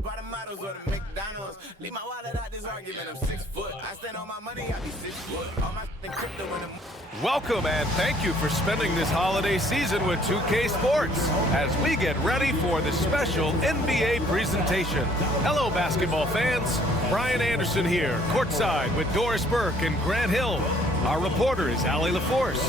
Bottom models or the McDonald's. Leave my wallet out this argument, I'm 6 foot. I stand on my money, I be 6 foot. All my crypto in the... Welcome and thank you for spending this holiday season with 2K Sports as we get ready for the special NBA presentation. Hello, basketball fans. Brian Anderson here, courtside with Doris Burke and Grant Hill. Our reporter is Allie LaForce.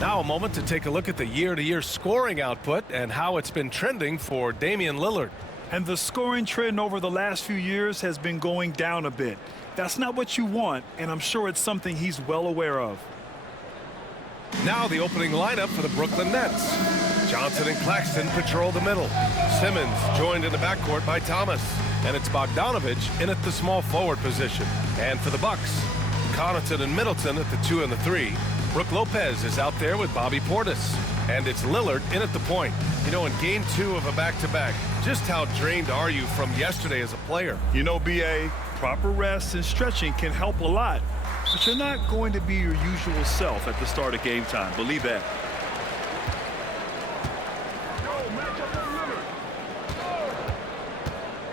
Now a moment to take a look at the year-to-year scoring output and how it's been trending for Damian Lillard. And the scoring trend over the last few years has been going down a bit. That's not what you want, and I'm sure it's something he's well aware of. Now the opening lineup for the Brooklyn Nets. Johnson and Claxton patrol the middle. Simmons joined in the backcourt by Thomas. And it's Bogdanovich in at the small forward position. And for the Bucks, Connaughton and Middleton at the 2 and the 3. Brook Lopez is out there with Bobby Portis. And it's Lillard in at the point. You know, in game 2 of a back-to-back, just how drained are you from yesterday as a player? You know, B.A., proper rest and stretching can help a lot. But you're not going to be your usual self at the start of game time. Believe that.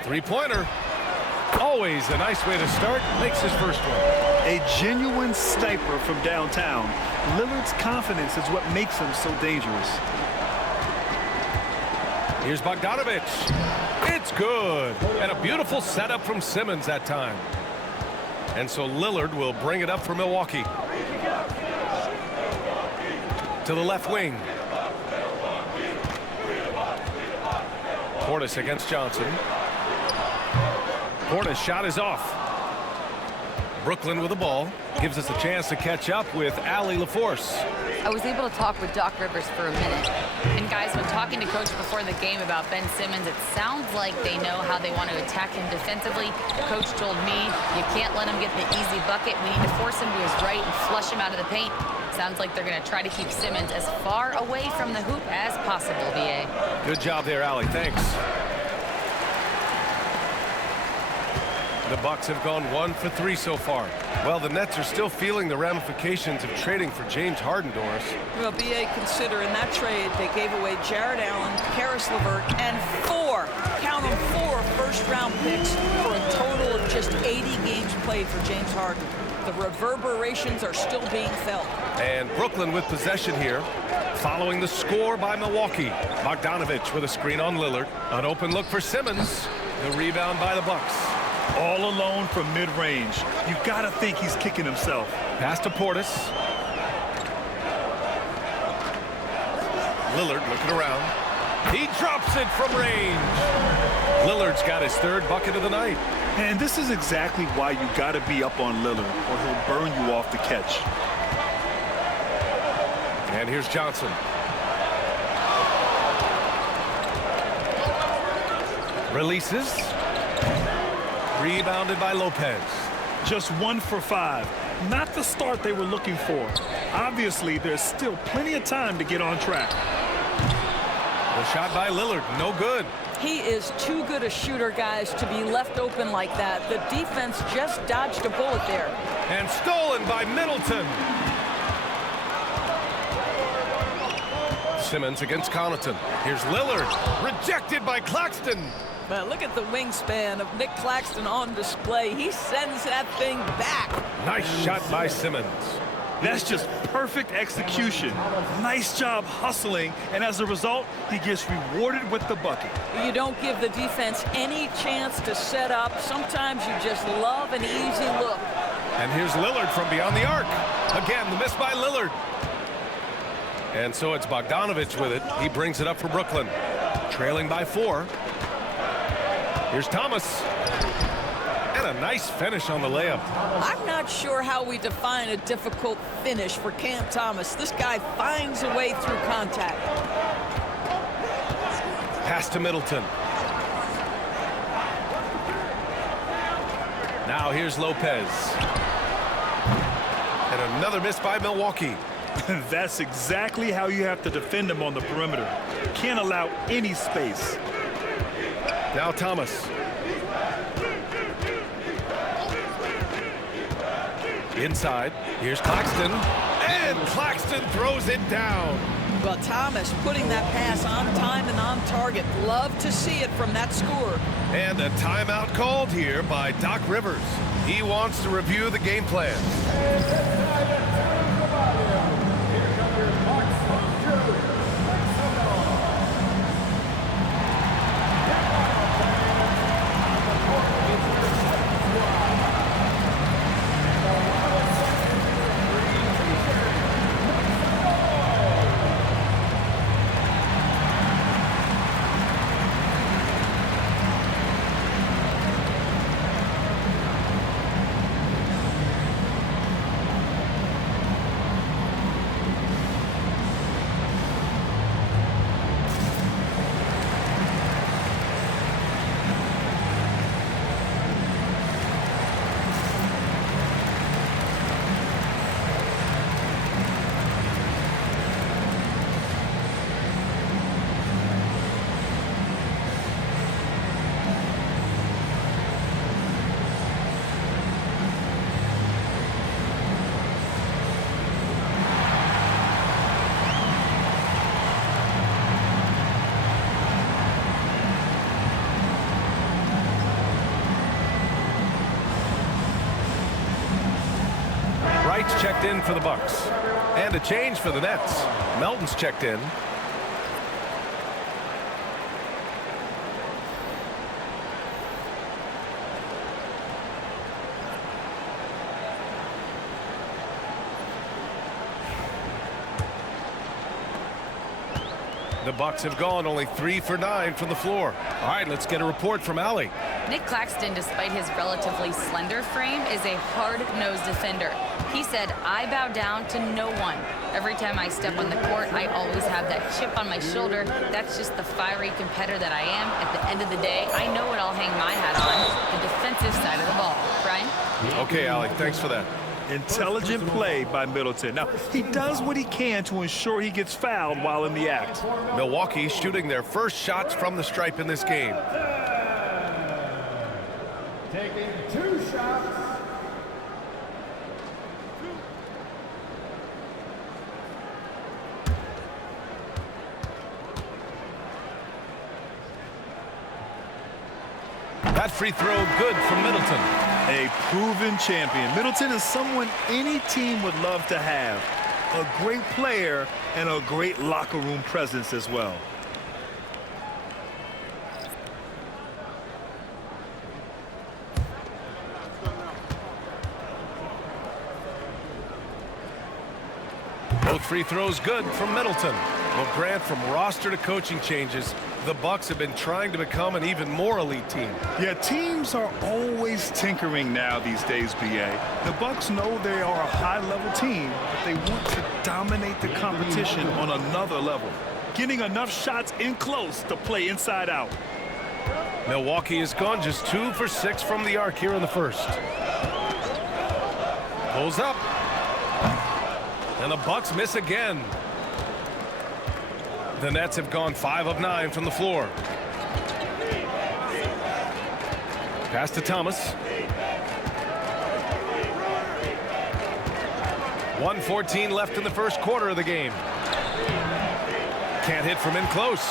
Three-pointer. Always a nice way to start. Makes his first one. A genuine sniper from downtown. Lillard's confidence is what makes him so dangerous. Here's Bogdanovich. It's good. And a beautiful setup from Simmons that time. And so Lillard will bring it up for Milwaukee. To the left wing. Portis against Johnson. Portis' shot is off. Brooklyn with the ball. Gives us a chance to catch up with Allie LaForce. I was able to talk with Doc Rivers for a minute. And guys, when talking to Coach before the game about Ben Simmons, it sounds like they know how they want to attack him defensively. Coach told me, you can't let him get the easy bucket. We need to force him to his right and flush him out of the paint. Sounds like they're going to try to keep Simmons as far away from the hoop as possible, VA. Good job there, Allie. Thanks. The Bucks have gone 1 for 3 so far. Well, the Nets are still feeling the ramifications of trading for James Harden, Doris. Well, BA, consider in that trade they gave away Jared Allen, Karis LeVert, and 4, count them, 4 first-round picks for a total of just 80 games played for James Harden. The reverberations are still being felt. And Brooklyn with possession here, following the score by Milwaukee. Bogdanovich with a screen on Lillard. An open look for Simmons. The rebound by the Bucks. All alone from mid-range. You gotta think he's kicking himself. Pass to Portis. Lillard looking around. He drops it from range. Lillard's got his 3rd bucket of the night. And this is exactly why you gotta be up on Lillard, or he'll burn you off the catch. And here's Johnson. Releases. Rebounded by Lopez. Just 1 for 5. Not the start they were looking for. Obviously, there's still plenty of time to get on track. The shot by Lillard, no good. He is too good a shooter, guys, to be left open like that. The defense just dodged a bullet there. And stolen by Middleton. Simmons against Connaughton. Here's Lillard. Rejected by Claxton. But look at the wingspan of Nick Claxton on display. He sends that thing back. Nice shot by Simmons. That's just perfect execution. Nice job hustling, and as a result, he gets rewarded with the bucket. You don't give the defense any chance to set up. Sometimes you just love an easy look. And here's Lillard from beyond the arc. Again, the miss by Lillard. And so it's Bogdanovich with it. He brings it up for Brooklyn. Trailing by 4. Here's Thomas. And a nice finish on the layup. I'm not sure how we define a difficult finish for Cam Thomas. This guy finds a way through contact. Pass to Middleton. Now here's Lopez. And another miss by Milwaukee. That's exactly how you have to defend him on the perimeter. Can't allow any space. Now Thomas. Inside. Here's Claxton. And Claxton throws it down. Well, Thomas putting that pass on time and on target. Love to see it from that scorer. And a timeout called here by Doc Rivers. He wants to review the game plan. Wright's checked in for the Bucks. And a change for the Nets. Melton's checked in. The Bucks have gone only 3 for 9 from the floor. All right, let's get a report from Allie. Nick Claxton, despite his relatively slender frame, is a hard-nosed defender. He said, "I bow down to no one. Every time I step on the court, I always have that chip on my shoulder. That's just the fiery competitor that I am. At the end of the day, I know what I'll hang my hat on, the defensive side of the ball." Brian? Okay, Allie, thanks for that. Intelligent play by Middleton. Now, he does what he can to ensure he gets fouled while in the act. Milwaukee shooting their first shots from the stripe in this game. Taking 2 shots. That free throw good from Middleton. A proven champion. Middleton is someone any team would love to have. A great player and a great locker room presence as well. Both free throws good from Middleton. Well, Grant, from roster to coaching changes, the Bucks have been trying to become an even more elite team. Yeah, teams are always tinkering now these days, BA. The Bucks know they are a high-level team, but they want to dominate the competition on another level. Getting enough shots in close to play inside out. Milwaukee has gone just 2 for 6 from the arc here in the first. Pulls up. And the Bucks miss again. The Nets have gone 5 of 9 from the floor. Pass to Thomas. 1:14 left in the first quarter of the game. Can't hit from in close.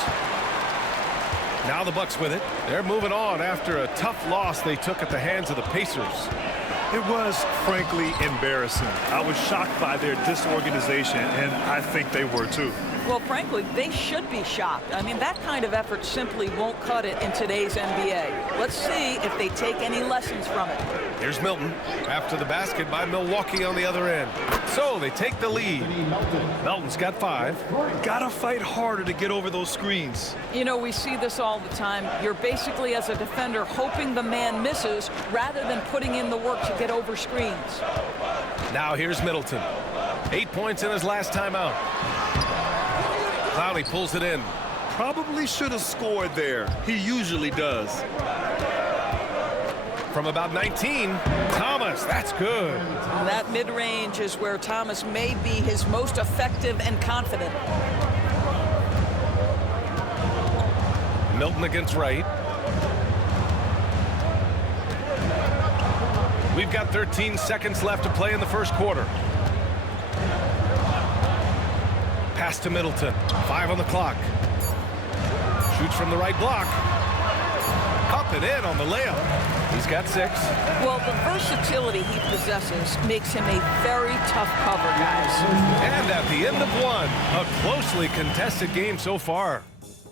Now the Bucks with it. They're moving on after a tough loss they took at the hands of the Pacers. It was, frankly, embarrassing. I was shocked by their disorganization, and I think they were too. Well, frankly, they should be shocked. I mean, that kind of effort simply won't cut it in today's NBA. Let's see if they take any lessons from it. Here's Milton after the basket by Milwaukee on the other end. So they take the lead. Melton's got 5. Gotta fight harder to get over those screens. You know, we see this all the time. You're basically, as a defender, hoping the man misses rather than putting in the work to get over screens. Now here's Middleton. 8 points in his last timeout. Clowney pulls it in. Probably should have scored there. He usually does. From about 19, Thomas, that's good. That mid-range is where Thomas may be his most effective and confident. Milton against Wright. We've got 13 seconds left to play in the first quarter. Pass to Middleton. 5 on the clock. Shoots from the right block. Up and in on the layup. He's got 6. Well, the versatility he possesses makes him a very tough cover, guys. And at the end of 1, a closely contested game so far.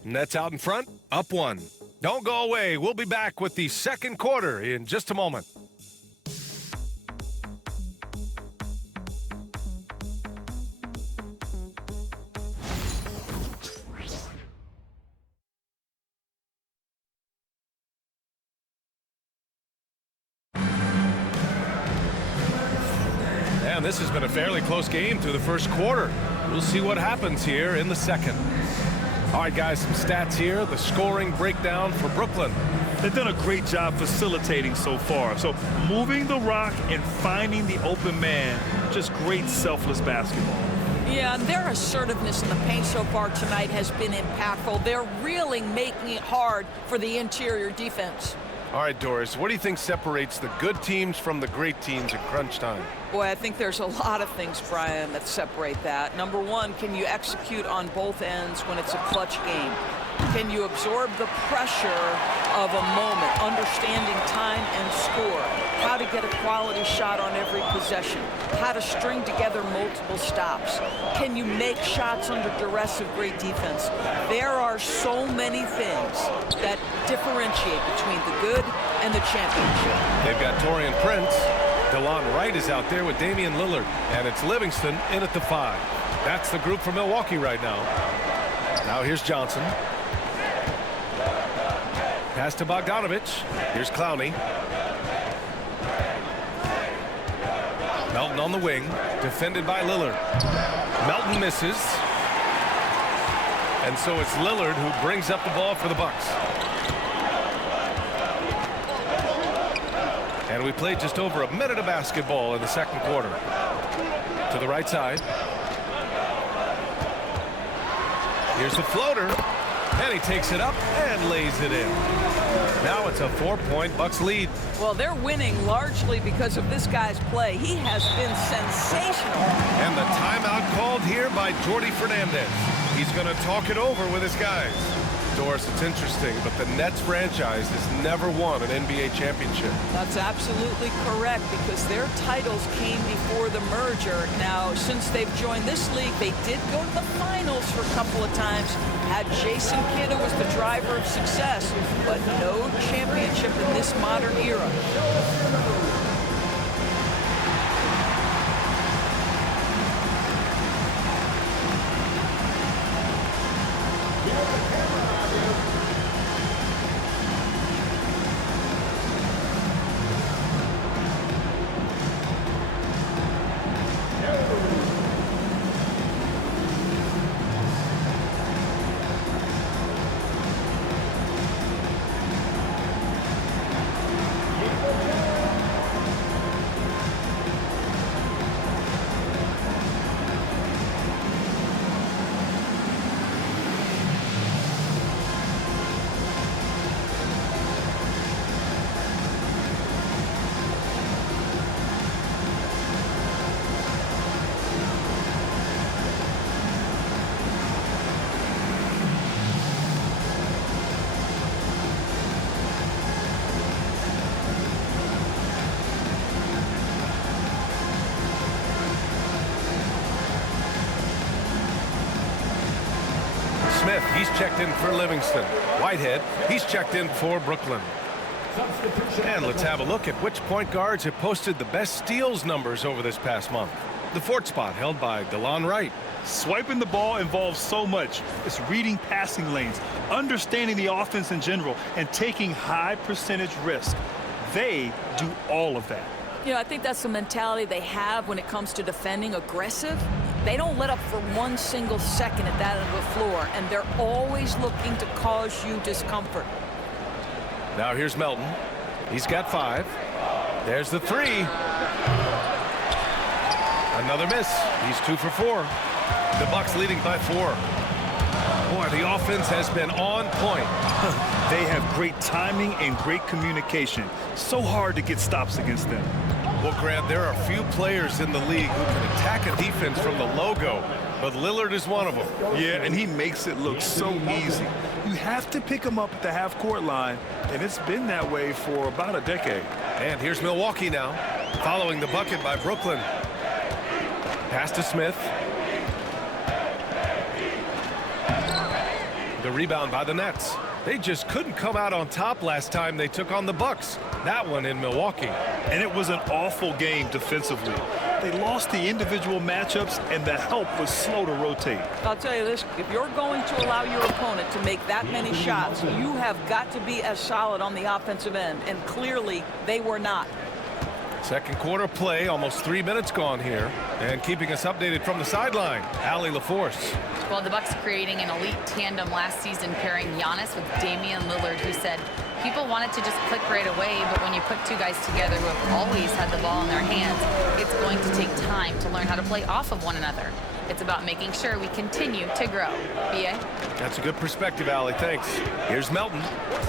Nets out in front, up 1. Don't go away. We'll be back with the second quarter in just a moment. And this has been a fairly close game through the first quarter. We'll see what happens here in the second. All right, guys, some stats here. The scoring breakdown for Brooklyn. They've done a great job facilitating so far. So moving the rock and finding the open man, just great selfless basketball. Yeah, and their assertiveness in the paint so far tonight has been impactful. They're really making it hard for the interior defense. All right, Doris, what do you think separates the good teams from the great teams at crunch time? Boy, I think there's a lot of things, Brian, that separate that. Number one, can you execute on both ends when it's a clutch game? Can you absorb the pressure of a moment, understanding time and score, how to get a quality shot on every possession, how to string together multiple stops? Can you make shots under duress of great defense? There are so many things that differentiate between the good and the championship. They've got Taurean Prince. DeLon Wright is out there with Damian Lillard, and it's Livingston in at the 5. That's the group for Milwaukee right now. Now here's Johnson. Pass to Bogdanovich. Here's Clowney. Melton on the wing, defended by Lillard. Melton misses. And so it's Lillard who brings up the ball for the Bucks. And we played just over a minute of basketball in the second quarter. To the right side. Here's the floater. And he takes it up and lays it in. Now it's a 4-point Bucks lead. Well, they're winning largely because of this guy's play. He has been sensational. And the timeout called here by Jordi Fernandez. He's going to talk it over with his guys. Doris, it's interesting, but the Nets franchise has never won an NBA championship. That's absolutely correct, because their titles came before the merger. Now, since they've joined this league, they did go to the finals for a couple of times. Had Jason Kidd was the driver of success, but no championship in this modern era. Smith, he's checked in for Livingston. Whitehead, he's checked in for Brooklyn. And let's have a look at which point guards have posted the best steals numbers over this past month. The 4th spot held by DeLon Wright. Swiping the ball involves so much. It's reading passing lanes, understanding the offense in general, and taking high percentage risk. They do all of that. You know, I think that's the mentality they have when it comes to defending, aggressive. They don't let up for one single second at that end of the floor, and they're always looking to cause you discomfort. Now here's Melton. He's got 5. There's the 3. Another miss. He's 2 for 4. The Bucks leading by 4. Boy, the offense has been on point. They have great timing and great communication. So hard to get stops against them. Well, Grant, there are few players in the league who can attack a defense from the logo but Lillard is one of them. Yeah, and he makes it look so easy. You have to pick him up at the half-court line, and it's been that way for about a decade. And here's Milwaukee now, following the bucket by Brooklyn. Pass to Smith. The rebound by the Nets. They just couldn't come out on top last time they took on the Bucks. That one in Milwaukee. And it was an awful game defensively. They lost the individual matchups, and the help was slow to rotate. I'll tell you this, if you're going to allow your opponent to make that many shots, you have got to be as solid on the offensive end, and clearly they were not. Second quarter play, almost 3 minutes gone here. And keeping us updated from the sideline, Allie LaForce. Well, the Bucks creating an elite tandem last season, pairing Giannis with Damian Lillard, who said people wanted to just click right away, but when you put two guys together who have always had the ball in their hands, it's going to take time to learn how to play off of one another. It's about making sure we continue to grow. B.A.? That's a good perspective, Allie. Thanks. Here's Melton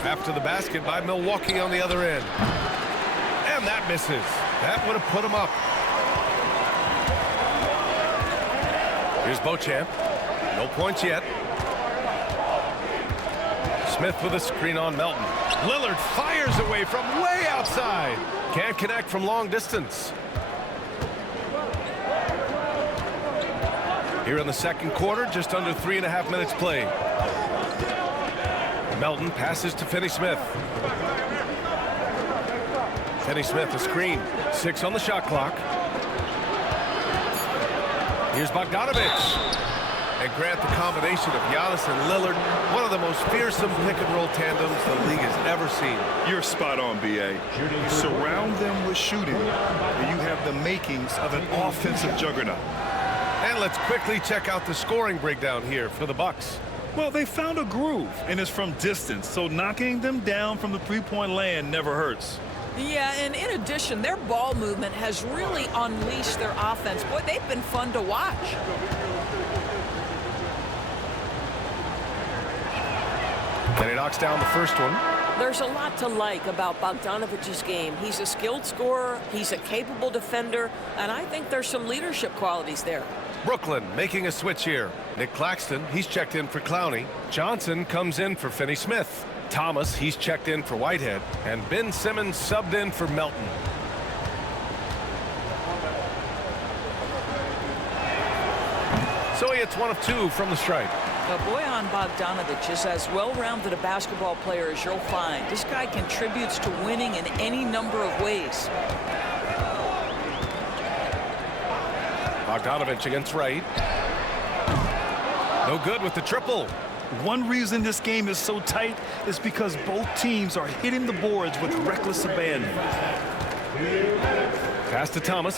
after the basket by Milwaukee on the other end. And that misses. That would have put him up. Here's Beauchamp. No points yet. Smith with a screen on Melton. Lillard fires away from way outside. Can't connect from long distance. Here in the second quarter, just under 3.5 minutes played. Melton passes to Finney-Smith. Finney-Smith, a screen. 6 on the shot clock. Here's Bogdanovich. And Grant, the combination of Giannis and Lillard, one of the most fearsome pick-and-roll tandems the league has ever seen. You're spot on, B.A. You surround them with shooting, and you have the makings of an offensive juggernaut. And let's quickly check out the scoring breakdown here for the Bucks. Well, they found a groove, and it's from distance, so knocking them down from the three-point land never hurts. Yeah, and in addition, their ball movement has really unleashed their offense. Boy, they've been fun to watch. And he knocks down the first one. There's a lot to like about Bogdanovich's game. He's a skilled scorer, he's a capable defender, and I think there's some leadership qualities there. Brooklyn making a switch here. Nick Claxton, he's checked in for Clowney. Johnson comes in for Finney-Smith. Thomas, he's checked in for Whitehead. And Ben Simmons subbed in for Melton. So he hits 1 of 2 from the stripe. Bojan Bogdanovic is as well-rounded a basketball player as you'll find. This guy contributes to winning in any number of ways. Bogdanovic against Wright. No good with the triple. One reason this game is so tight is because both teams are hitting the boards with reckless abandon. Pass to Thomas.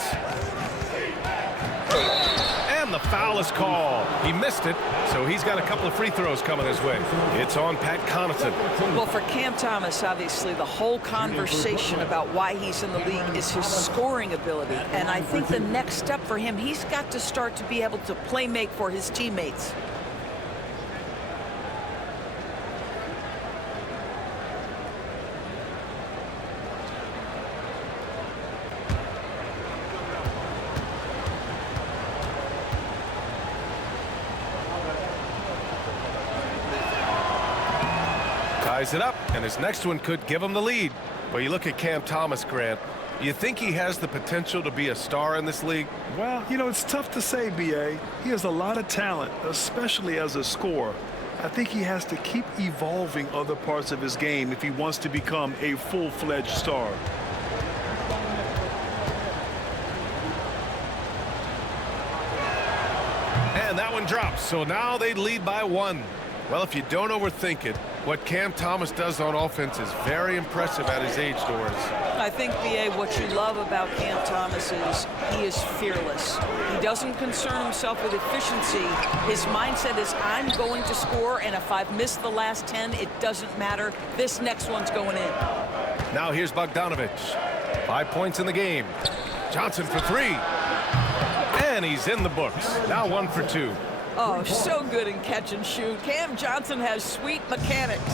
And the foul is called. He missed it, so he's got a couple of free throws coming his way. It's on Pat Connaughton. Well, for Cam Thomas, obviously, the whole conversation about why he's in the league is his scoring ability. And I think the next step for him, he's got to start to be able to play make for his teammates. Ties it up, and his next one could give him the lead. Well, you look at Cam Thomas, Grant. You think he has the potential to be a star in this league? Well, you know, it's tough to say, B.A. He has a lot of talent, especially as a scorer. I think he has to keep evolving other parts of his game if he wants to become a full-fledged star. And that one drops, so now they lead by 1. Well, if you don't overthink it, what Cam Thomas does on offense is very impressive at his age, Doris. I think, B.A., what you love about Cam Thomas is he is fearless. He doesn't concern himself with efficiency. His mindset is, I'm going to score, and if I've missed the last 10, it doesn't matter. This next one's going in. Now here's Bogdanovich. 5 points in the game. Johnson for 3. And he's in the books. Now 1 for 2. Oh, so good in catch and shoot. Cam Johnson has sweet mechanics.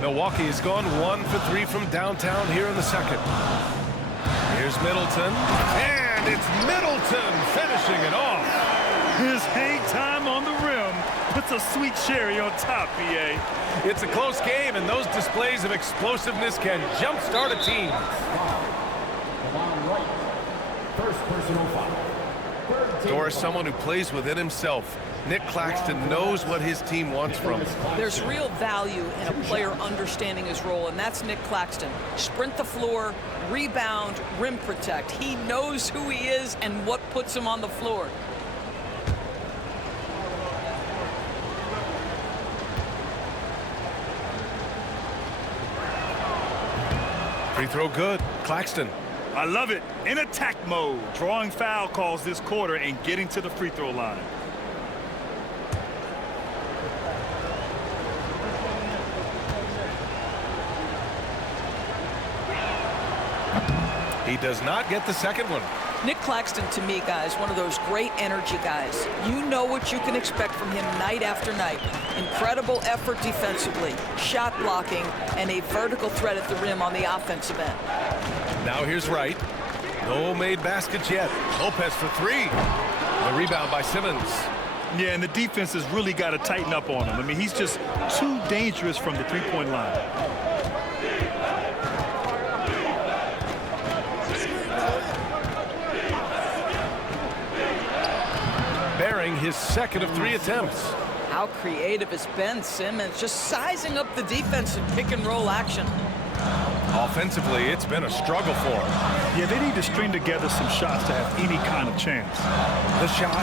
Milwaukee has gone 1 for 3 from downtown here in the second. Here's Middleton. And it's Middleton finishing it off. His hang time on the rim puts a sweet cherry on top, BA. It's a close game, and those displays of explosiveness can jumpstart a team. First personal foul. Doris, someone who plays within himself. Nick Claxton knows what his team wants from him. There's real value in a player understanding his role, and that's Nick Claxton. Sprint the floor, rebound, rim protect. He knows who he is and what puts him on the floor. Free throw good. Claxton. I love it. In attack mode, drawing foul calls this quarter and getting to the free throw line. He does not get the second one. Nick Claxton, to me, guys, one of those great energy guys. You know what you can expect from him night after night. Incredible effort defensively, shot blocking, and a vertical threat at the rim on the offensive end. Now here's Wright. No made baskets yet. Lopez for three. The rebound by Simmons. Yeah, and the defense has really got to tighten up on him. I mean, he's just too dangerous from the three-point line. Bearing his second of 3 attempts. How creative is Ben Simmons, just sizing up the defense in pick-and-roll action. Offensively, it's been a struggle for him. Yeah, they need to string together some shots to have any kind of chance. The shot.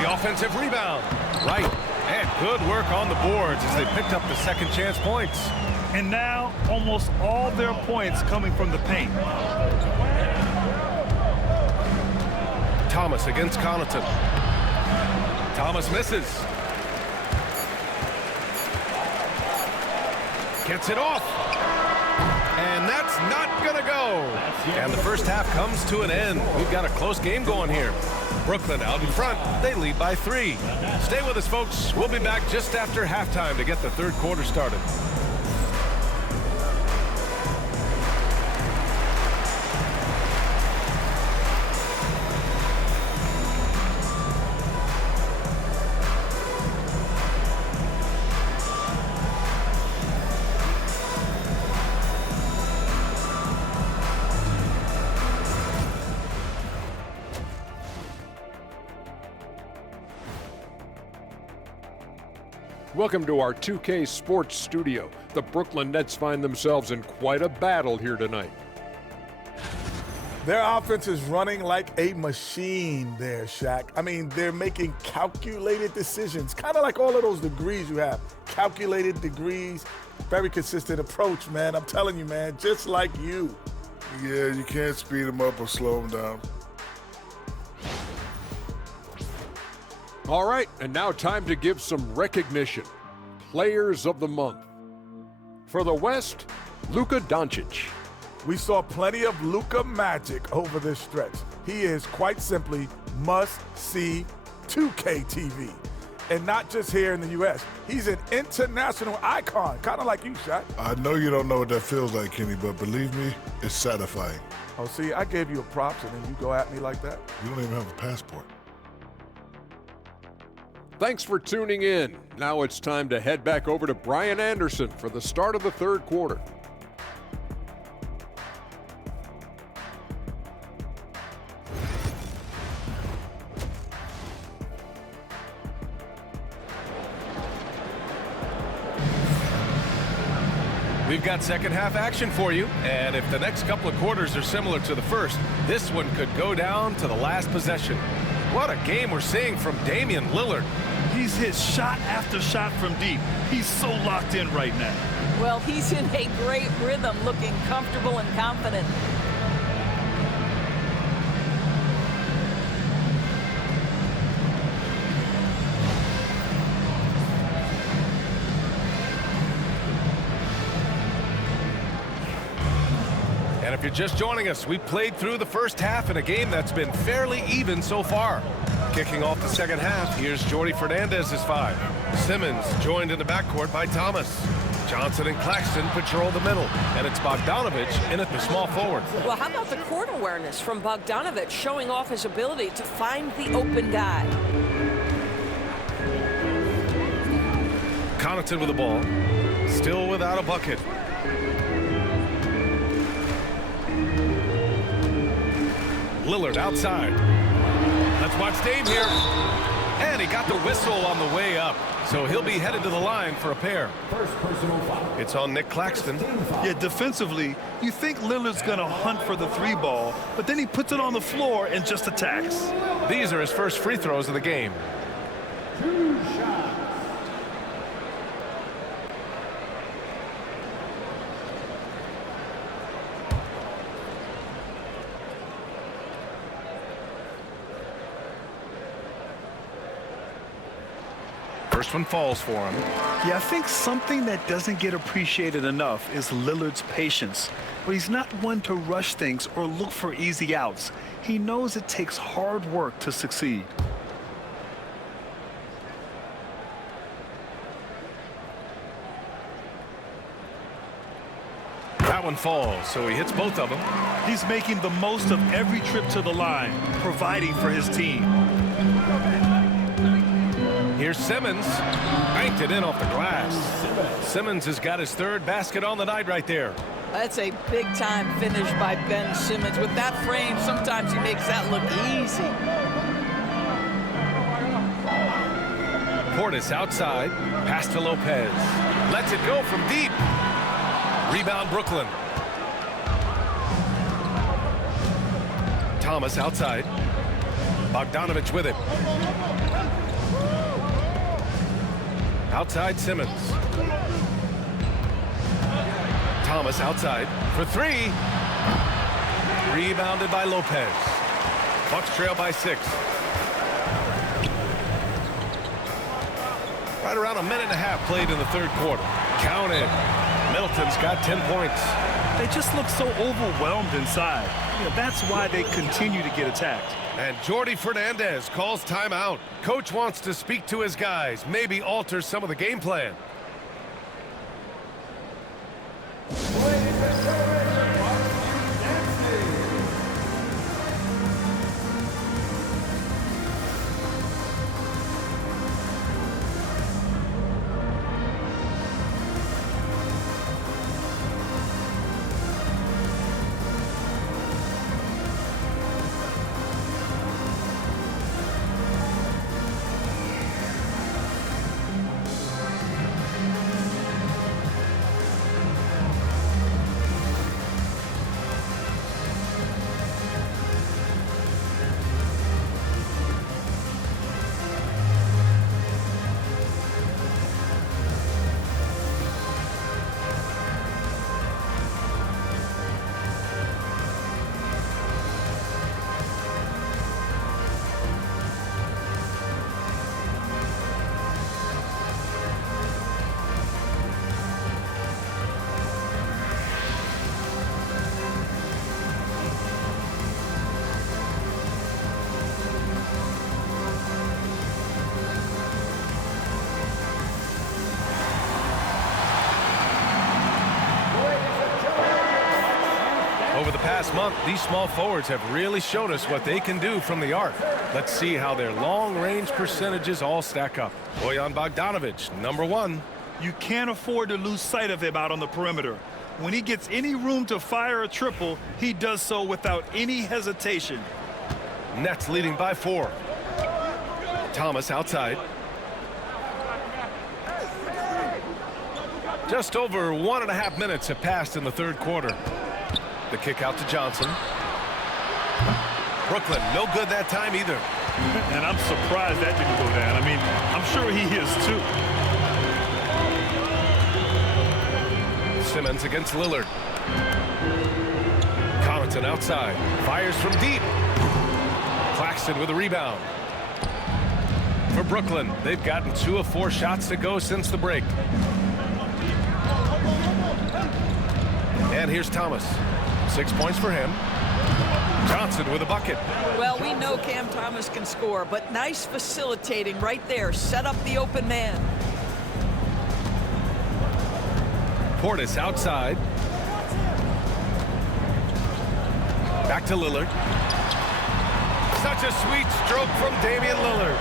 The offensive rebound. Right. And good work on the boards as they picked up the second chance points. And now, almost all their points coming from the paint. Thomas against Connaughton. Thomas misses. Gets it off. And that's not gonna go. And the first half comes to an end. We've got a close game going here. Brooklyn out in front. They lead by 3. Stay with us, folks. We'll be back just after halftime to get the third quarter started. Welcome to our 2K Sports studio. The Brooklyn Nets find themselves in quite a battle here tonight. Their offense is running like a machine there, Shaq. I mean, they're making calculated decisions, kind of like all of those degrees you have. Calculated degrees, very consistent approach, man. I'm telling you, man, just like you. Yeah, you can't speed them up or slow them down. All right, and now time to give some recognition. Players of the Month. For the West, Luka Doncic. We saw plenty of Luka magic over this stretch. He is quite simply must-see 2K TV. And not just here in the U.S. He's an international icon, kind of like you, Shaq. I know you don't know what that feels like, Kenny, but believe me, it's satisfying. Oh, see, I gave you a props and then you go at me like that? You don't even have a passport. Thanks for tuning in. Now it's time to head back over to Brian Anderson for the start of the third quarter. We've got second half action for you, and if the next couple of quarters are similar to the first, this one could go down to the last possession. What a game we're seeing from Damian Lillard. He's hit shot after shot from deep. He's so locked in right now. Well, he's in a great rhythm, looking comfortable and confident. And if you're just joining us, we played through the first half in a game that's been fairly even so far. Kicking off the second half, here's Jordy Fernandez's 5. Simmons joined in the backcourt by Thomas. Johnson and Claxton patrol the middle, and it's Bogdanovich in at the small forward. Well, how about the court awareness from Bogdanovich showing off his ability to find the open guy? Connaughton with the ball, still without a bucket. Lillard outside. Let's watch Dame here. And he got the whistle on the way up. So he'll be headed to the line for a pair. First personal foul. It's on Nick Claxton. Yeah, defensively, you think Lillard's going to hunt for the 3-ball, but then he puts it on the floor and just attacks. These are his first free throws of the game. 2 shots. First one falls for him. Yeah, I think something that doesn't get appreciated enough is Lillard's patience. But he's not one to rush things or look for easy outs. He knows it takes hard work to succeed. That one falls, so he hits both of them. He's making the most of every trip to the line, providing for his team. Here's Simmons. Banked it in off the glass. Simmons has got his 3rd basket on the night right there. That's a big-time finish by Ben Simmons. With that frame, sometimes he makes that look easy. Portis outside. Pass to Lopez. Lets it go from deep. Rebound Brooklyn. Thomas outside. Bogdanovich with it. Outside Simmons. Thomas outside for 3. Rebounded by Lopez. Bucks trail by 6. Right around a minute and a half played in the 3rd quarter. Counted. Middleton's got 10 points. They just look so overwhelmed inside. That's why they continue to get attacked. And Jordi Fernandez calls timeout. Coach wants to speak to his guys, maybe alter some of the game plan. Over the past month, these small forwards have really showed us what they can do from the arc. Let's see how their long-range percentages all stack up. Bojan Bogdanovich, number 1. You can't afford to lose sight of him out on the perimeter. When he gets any room to fire a triple, he does so without any hesitation. Nets leading by 4. Thomas outside. Just over 1.5 minutes have passed in the 3rd quarter. The kick out to Johnson. Brooklyn, no good that time either. And I'm surprised that didn't go down. I mean, I'm sure he is too. Simmons against Lillard. Connaughton outside. Fires from deep. Claxton with a rebound. For Brooklyn, they've gotten 2 of 4 shots to go since the break. And here's Thomas. 6 points for him. Johnson with a bucket. Well, we know Cam Thomas can score, but nice facilitating right there. Set up the open man. Portis outside. Back to Lillard. Such a sweet stroke from Damian Lillard.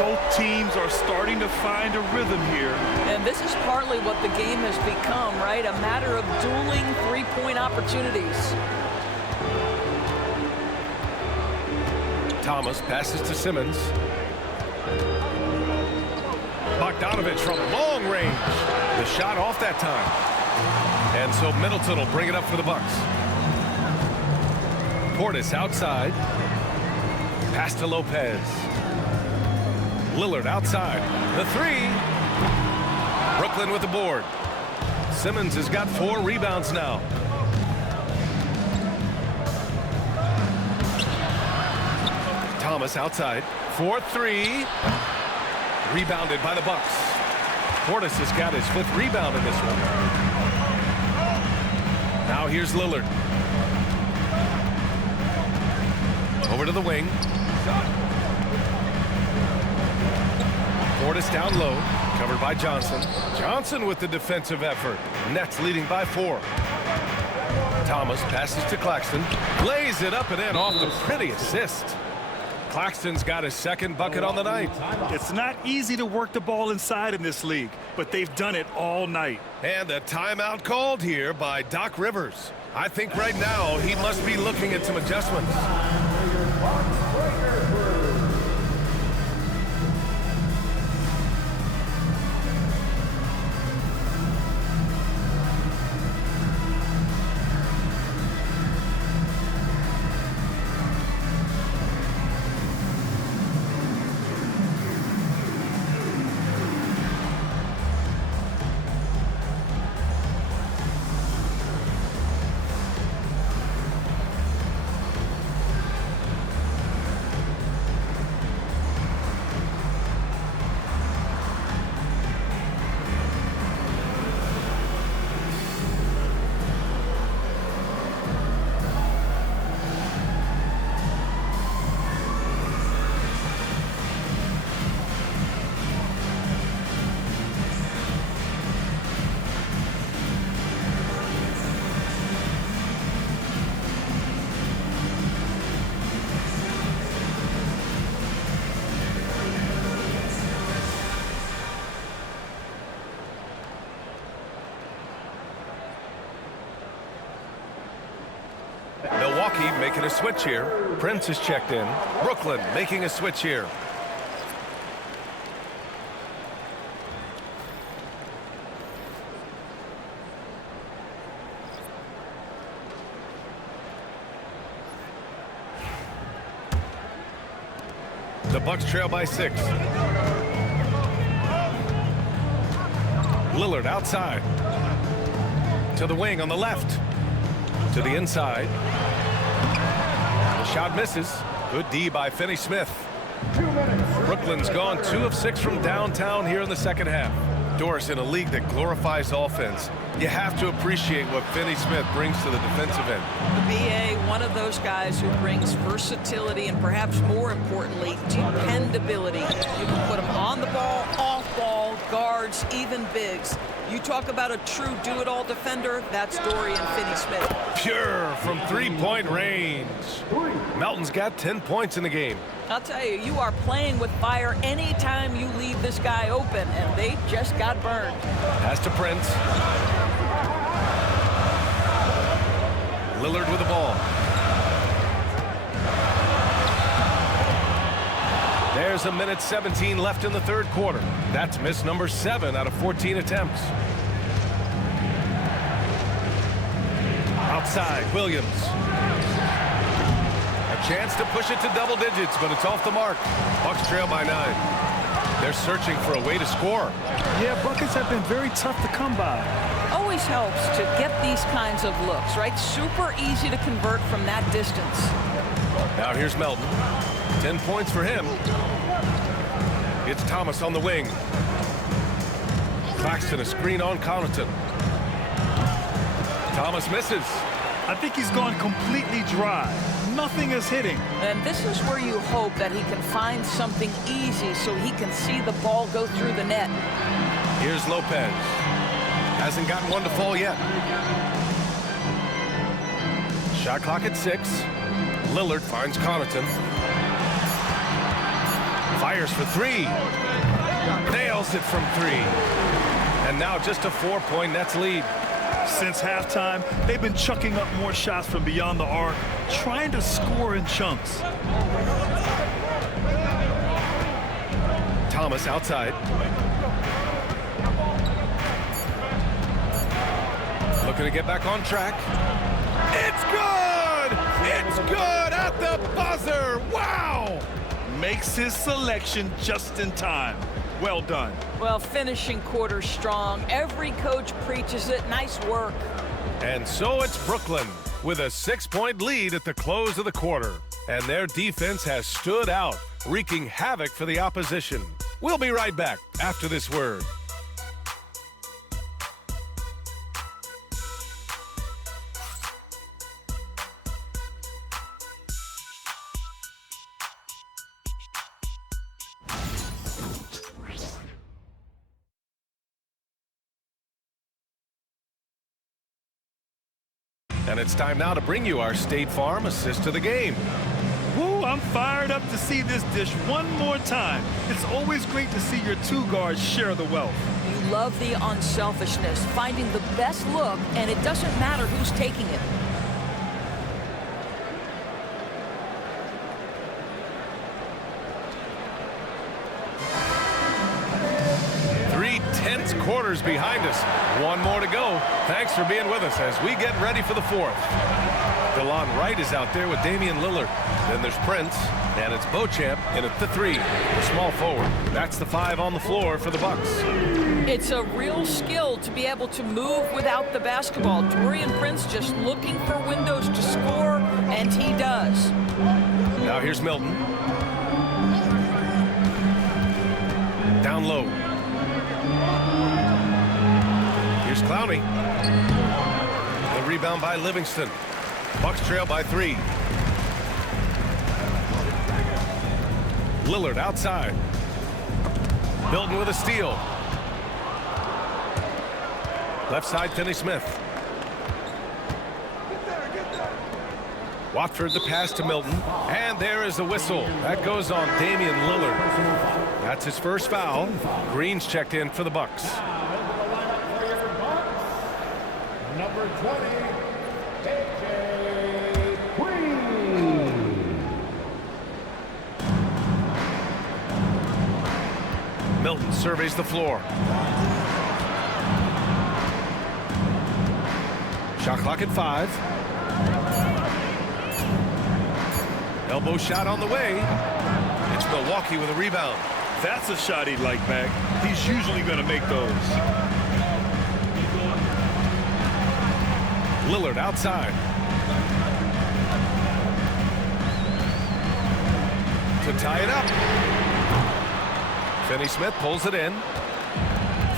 Both teams are starting to find a rhythm here. And this is partly what the game has become, right? A matter of dueling three-point opportunities. Thomas passes to Simmons. Bogdanovich from long range. The shot off that time. And so Middleton will bring it up for the Bucks. Portis outside. Pass to Lopez. Lillard outside. The three. Brooklyn with the board. Simmons has got 4 rebounds now. Thomas outside. 4-3. Rebounded by the Bucks. Portis has got his 5th rebound in this one. Now here's Lillard. Over to the wing. Portis down low. Covered by Johnson. Johnson with the defensive effort. Nets leading by 4. Thomas passes to Claxton. Lays it up and in off the pretty assist. Claxton's got his 2nd bucket on the night. It's not easy to work the ball inside in this league, but they've done it all night. And a timeout called here by Doc Rivers. I think right now he must be looking at some adjustments. Milwaukee making a switch here. Prince is checked in. Brooklyn making a switch here. The Bucks trail by 6. Lillard outside. To the wing on the left. To the inside. The shot misses. Good D by Finney-Smith. Brooklyn's gone 2 of 6 from downtown here in the second half. Doris, in a league that glorifies offense, you have to appreciate what Finney-Smith brings to the defensive end. The BA, one of those guys who brings versatility and perhaps more importantly, dependability. You can put him on the ball, off ball, guards, even bigs. You talk about a true do-it-all defender, that's Dorian Finney-Smith. Pure from 3-point range. Melton's got 10 points in the game. I'll tell you, you are playing with fire anytime you leave this guy open, and they just got burned. Pass to Prince. Lillard with the ball. There's a minute 17 left in the third quarter. That's miss number 7 out of 14 attempts. Outside, Williams. A chance to push it to double digits, but it's off the mark. Bucks trail by 9. They're searching for a way to score. Yeah, buckets have been very tough to come by. Always helps to get these kinds of looks, right? Super easy to convert from that distance. Now here's Melton. 10 points for him. It's Thomas on the wing. Claxton a screen on Connaughton. Thomas misses. I think he's gone completely dry. Nothing is hitting. And this is where you hope that he can find something easy so he can see the ball go through the net. Here's Lopez. Hasn't gotten one to fall yet. Shot clock at 6. Lillard finds Connaughton. Fires for 3. Nails it from 3. And now just a 4-point Nets lead. Since halftime, they've been chucking up more shots from beyond the arc, trying to score in chunks. Thomas outside. Looking to get back on track. It's good! It's good at the buzzer! Wow! Makes his selection just in time. Well done. Well, finishing quarter strong. Every coach preaches it. Nice work. And so it's Brooklyn with a 6-point lead at the close of the quarter. And their defense has stood out, wreaking havoc for the opposition. We'll be right back after this word. And it's time now to bring you our State Farm assist to the game. Woo, I'm fired up to see this dish one more time. It's always great to see your two guards share the wealth. You love the unselfishness, finding the best look, and it doesn't matter who's taking it. Tense quarters behind us. One more to go. Thanks for being with us as we get ready for the 4th. DeLon Wright is out there with Damian Lillard. Then there's Prince, and it's Beauchamp in at the 3, the small forward. That's the 5 on the floor for the Bucks. It's a real skill to be able to move without the basketball. Taurean Prince just looking for windows to score, and he does. Now here's Milton. Down low. Here's Clowney. The rebound by Livingston. Bucks trail by 3. Lillard outside. Milton with a steal. Left side, Finney-Smith. Watford the pass to Milton. And there is the whistle. That goes on Damian Lillard. That's his first foul. Green's checked in for the Bucks. Number 20, AJ Green. Milton surveys the floor. Shot clock at 5. Elbow shot on the way. It's Milwaukee with a rebound. That's a shot he'd like back. He's usually going to make those. Lillard outside. To tie it up. Finney-Smith pulls it in.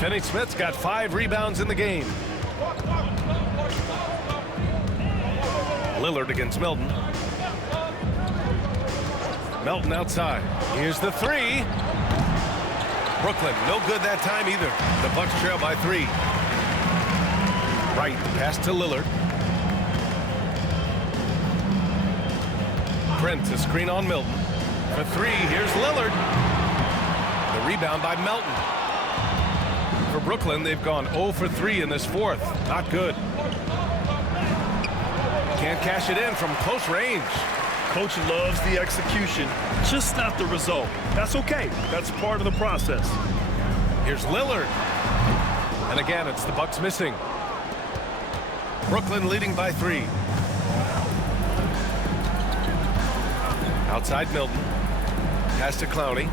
Finney-Smith's got 5 rebounds in the game. Lillard against Milton. Milton outside. Here's the 3. Brooklyn, no good that time either. The Bucks trail by 3. Right, pass to Lillard. Prince, a screen on Milton. For 3, here's Lillard. The rebound by Melton. For Brooklyn, they've gone 0 for 3 in this 4th. Not good. Can't cash it in from close range. Coach loves the execution, just not the result. That's okay. That's part of the process. Here's Lillard. And again, it's the Bucks missing. Brooklyn leading by 3. Outside Milton. Pass to Clowney.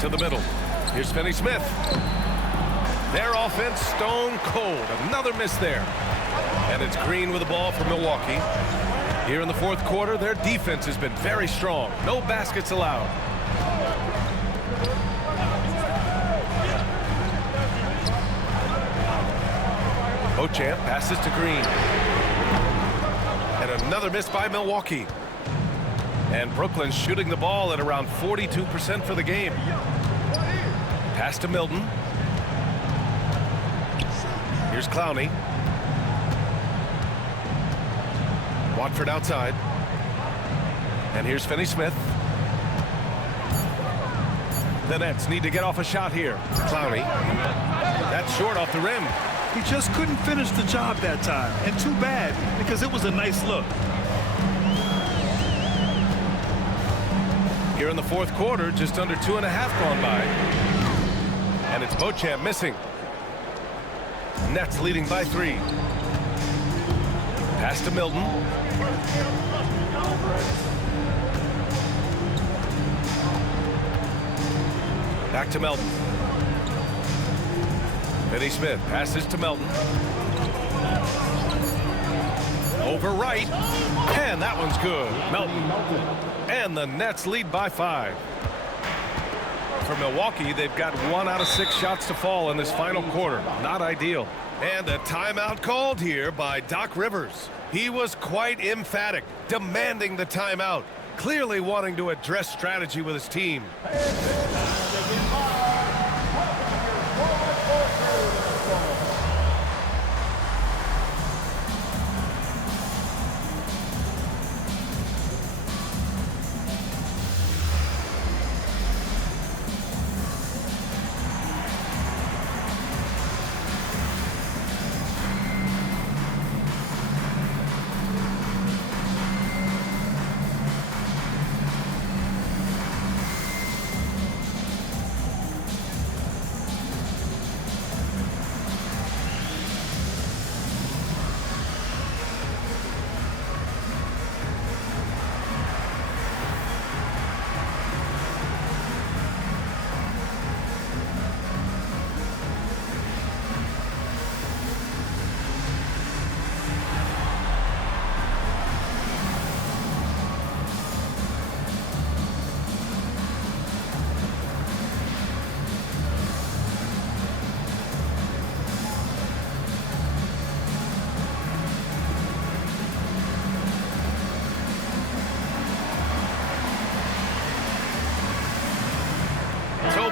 To the middle. Here's Finney-Smith. Their offense stone cold. Another miss there. And it's Green with the ball for Milwaukee. Here in the 4th quarter, their defense has been very strong. No baskets allowed. Beauchamp passes to Green. And another miss by Milwaukee. And Brooklyn shooting the ball at around 42% for the game. Pass to Milton. Here's Clowney. Watford outside. And here's Finney-Smith. The Nets need to get off a shot here. Clowney. That's short off the rim. He just couldn't finish the job that time. And too bad, because it was a nice look. Here in the fourth quarter, just under 2.5 gone by. And it's Beauchamp missing. Nets leading by 3. Pass to Milton. Back to Melton. Finney-Smith passes to Melton. Over right. And that one's good. Melton. And the Nets lead by 5. For Milwaukee, they've got 1 out of 6 shots to fall in this final quarter. Not ideal. And a timeout called here by Doc Rivers. He was quite emphatic, demanding the timeout, clearly wanting to address strategy with his team.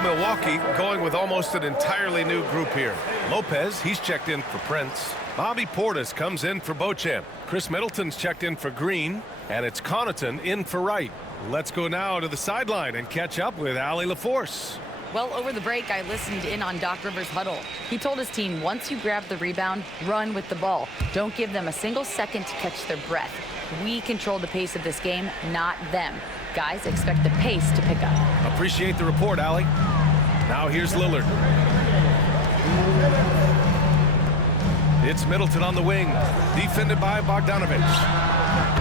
Milwaukee going with almost an entirely new group here. Lopez, he's checked in for Prince. Bobby Portis comes in for Beauchamp. Chris Middleton's checked in for Green. And it's Connaughton in for Wright. Let's go now to the sideline and catch up with Allie LaForce. Well, over the break, I listened in on Doc Rivers' huddle. He told his team, once you grab the rebound, run with the ball. Don't give them a single second to catch their breath. We control the pace of this game, not them. Guys, expect the pace to pick up. Appreciate the report, Allie. Now here's Lillard. It's Middleton on the wing, defended by Bogdanovich.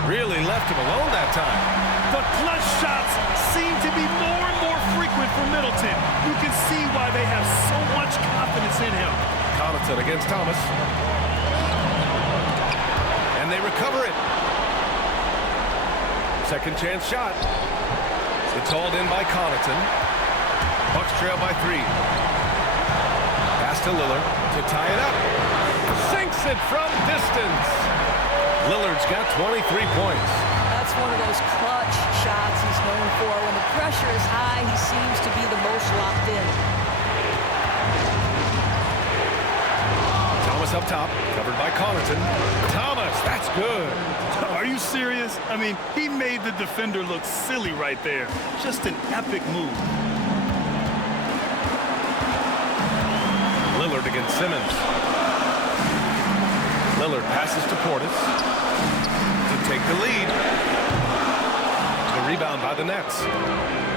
Really left him alone that time. The clutch shots seem to be more and more frequent for Middleton. You can see why they have so much confidence in him. Connaughton against Thomas. And they recover it. Second chance shot. It's hauled in by Connaughton. Bucks trail by 3. Pass to Lillard to tie it up. Sinks it from distance. Lillard's got 23 points. That's one of those clutch shots he's known for. When the pressure is high, he seems to be the most locked in. Thomas up top, covered by Connaughton. Thomas, that's good. Are you serious? I mean, he made the defender look silly right there. Just an epic move. Lillard against Simmons. Lillard passes to Portis to take the lead. The rebound by the Nets.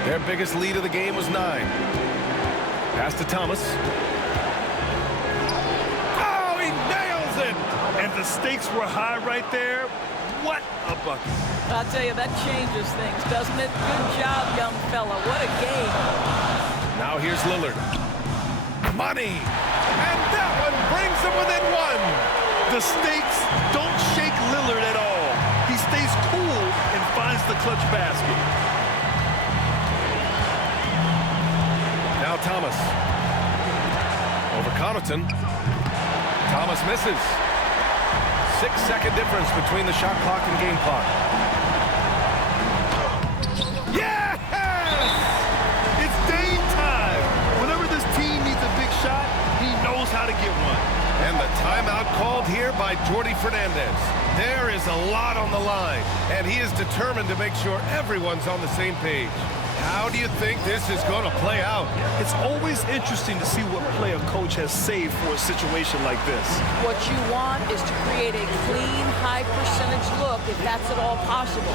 Their biggest lead of the game was 9. Pass to Thomas. Oh, he nails it! And the stakes were high right there. What a bucket. I'll tell you, that changes things, doesn't it? Good job, young fella. What a game. Now here's Lillard. Money! And that one brings them within 1. The stakes don't shake Lillard at all. He stays cool and finds the clutch basket. Now Thomas. Over Connaughton. Thomas misses. 6-second difference between the shot clock and game clock. Yes! It's Dame time! Whenever this team get one. And the timeout called here by Jordi Fernandez. There is a lot on the line, and he is determined to make sure everyone's on the same page. How do you think this is going to play out? It's always interesting to see what play a coach has saved for a situation like this. What you want is to create a clean, high-percentage look, if that's at all possible.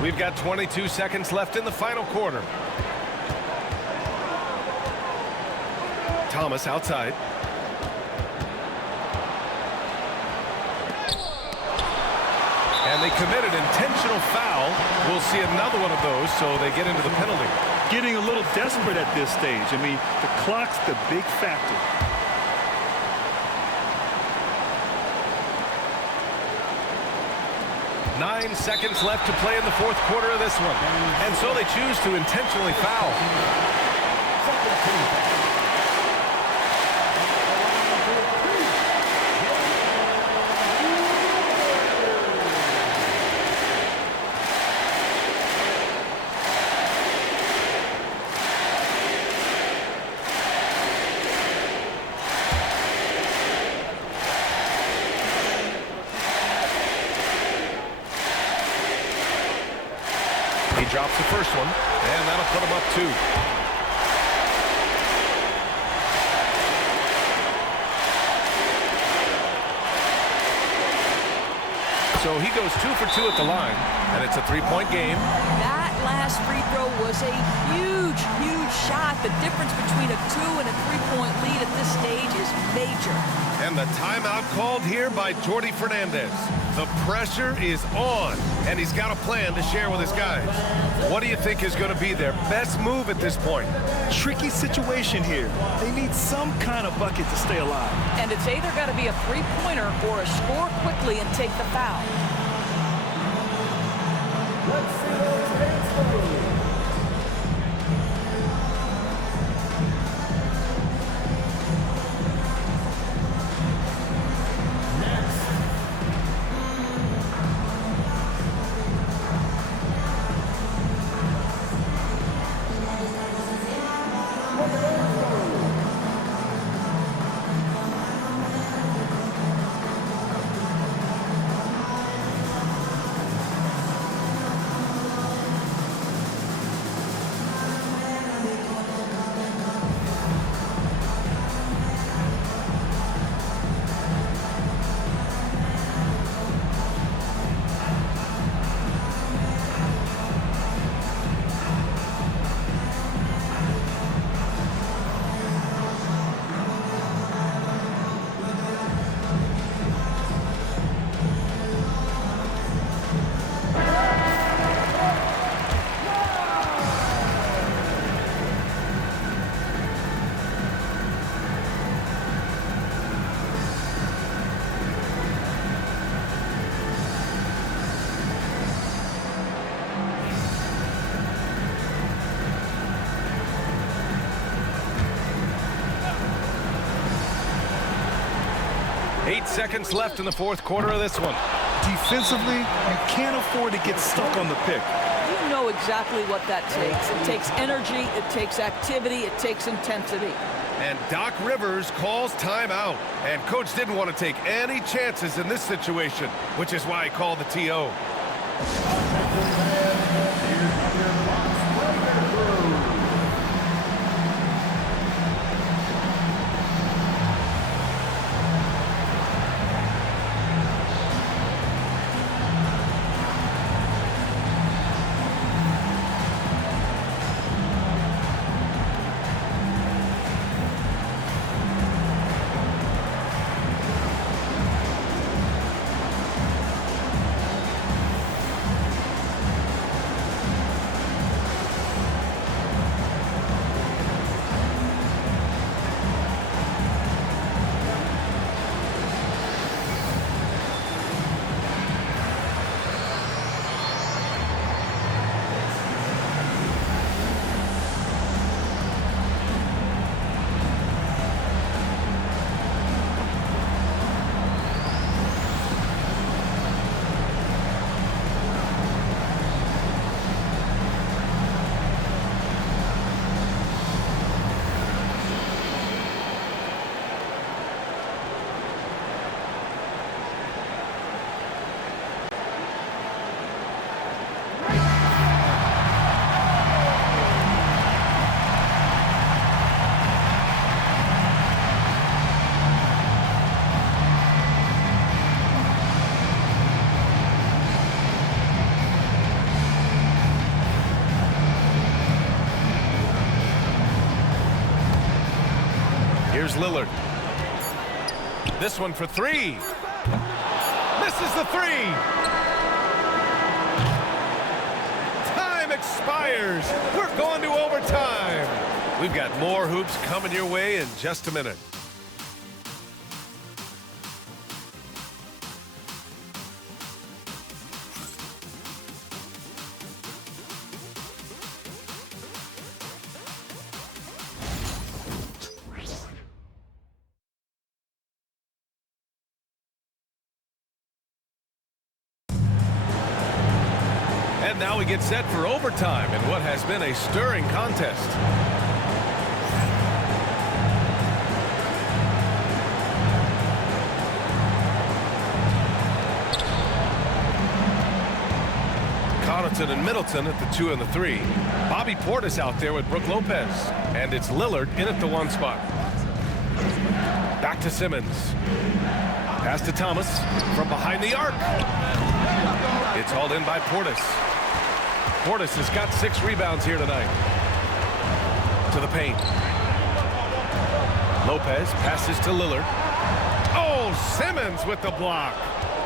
We've got 22 seconds left in the final quarter. Thomas outside. And they committed intentional foul. We'll see another one of those, so they get into the penalty. Getting a little desperate at this stage. I mean, the clock's the big factor. Nine seconds left to play in the fourth quarter of this one. And so they choose to intentionally foul. He drops the first one, and that'll put him up 2. So he goes 2 for 2 at the line, and it's a 3-point game. That last free throw was a huge, huge shot. The difference between a 2 and a 3-point lead at this stage is major. And the timeout called here by Jordi Fernandez. The pressure is on, and he's got a plan to share with his guys. What do you think is going to be their best move at this point? Tricky situation here. They need some kind of bucket to stay alive. And it's either got to be a three-pointer or a score quickly and take the foul. Let's see those hands move. seconds left in the fourth quarter of this one. Defensively, you can't afford to get stuck on the pick. You know exactly what that takes. It takes energy, it takes activity, it takes intensity. And Doc Rivers calls timeout. And Coach didn't want to take any chances in this situation, which is why he called the TO. Here's Lillard. This one for three. Misses the three. Time expires. We're going to overtime. We've got more hoops coming your way in just a minute. And now we get set for overtime in what has been a stirring contest. Connaughton and Middleton at the 2 and the 3. Bobby Portis out there with Brook Lopez. And it's Lillard in at the 1 spot. Back to Simmons. Pass to Thomas from behind the arc. It's hauled in by Portis. Portis has got 6 rebounds here tonight. To the paint. Lopez passes to Lillard. Oh, Simmons with the block.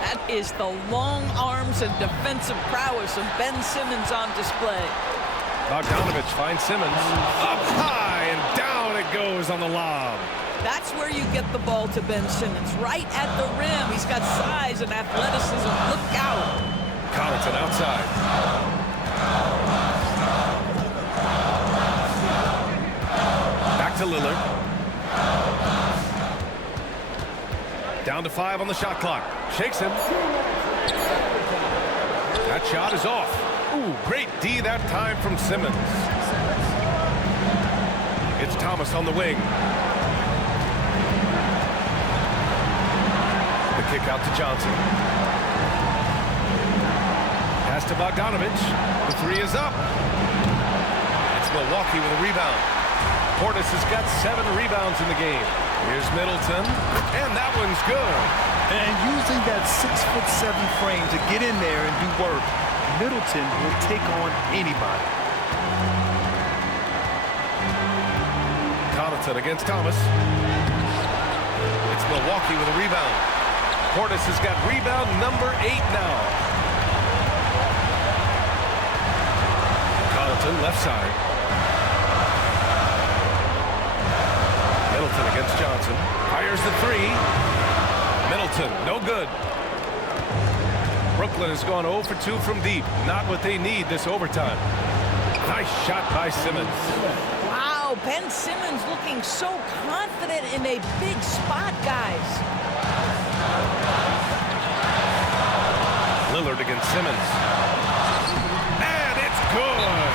That is the long arms and defensive prowess of Ben Simmons on display. Bogdanovich finds Simmons. Up high and down it goes on the lob. That's where you get the ball to Ben Simmons, right at the rim. He's got size and athleticism. Look out. Connaughton outside. Back to Lillard. Down to 5 on the shot clock. Shakes him. That shot is off. Ooh, great D that time from Simmons. It's Thomas on the wing. The kick out to Johnson. Pass to Bogdanovich. The 3 is up. It's Milwaukee with a rebound. Portis has got 7 rebounds in the game. Here's Middleton, and that one's good. And using that 6'7" frame to get in there and do work, Middleton will take on anybody. Connaughton against Thomas. It's Milwaukee with a rebound. Portis has got rebound number 8 now. Connaughton left side. Middleton against Johnson. Fires the 3. Middleton, no good. Brooklyn has gone 0 for 2 from deep. Not what they need this overtime. Nice shot by Simmons. Wow, Ben Simmons looking so confident in a big spot, guys. Lillard against Simmons. And it's good.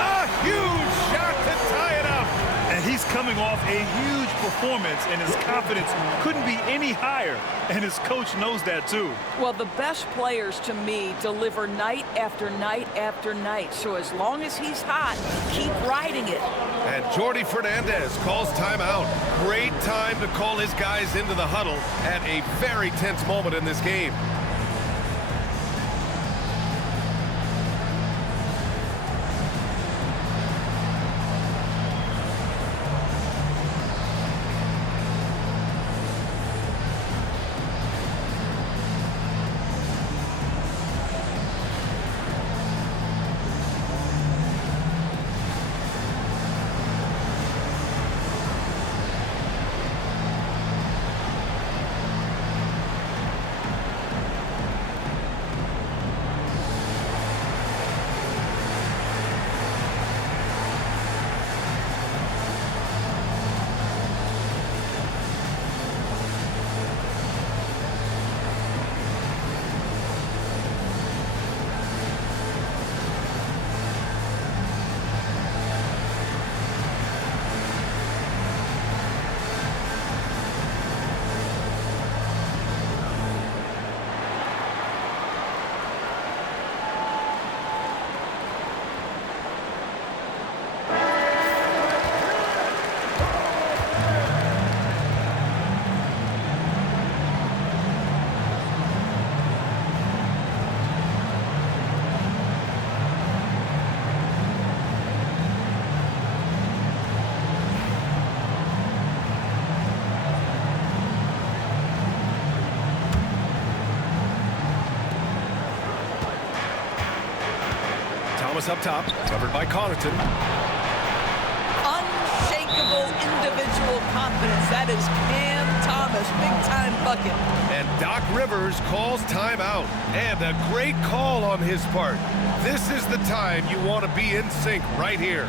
A huge shot to tie it up. And he's coming off a huge performance, and his confidence couldn't be any higher. And his coach knows that, too. Well, the best players, to me, deliver night after night after night. So as long as he's hot, keep riding it. And Jordi Fernandez calls timeout. Great time to call his guys into the huddle at a very tense moment in this game. Thomas up top, covered by Connaughton. Unshakable individual confidence. That is Cam Thomas, big-time bucket. And Doc Rivers calls timeout. And a great call on his part. This is the time you want to be in sync right here.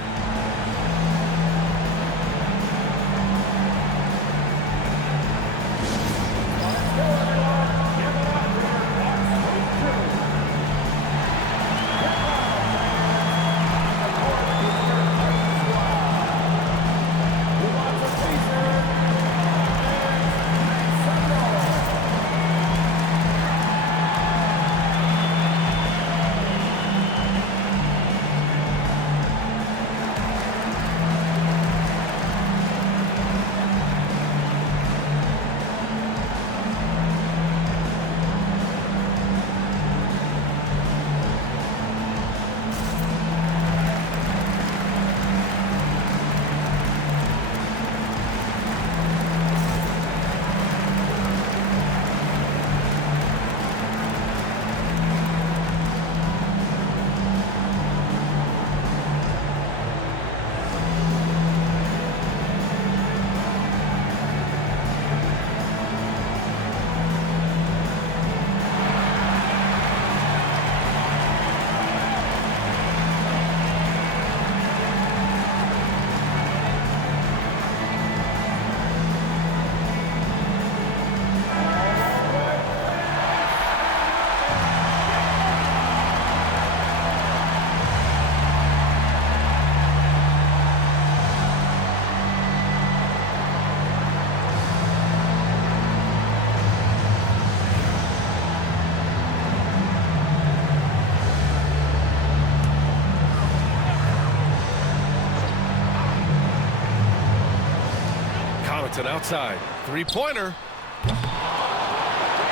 Connaughton outside. Three-pointer.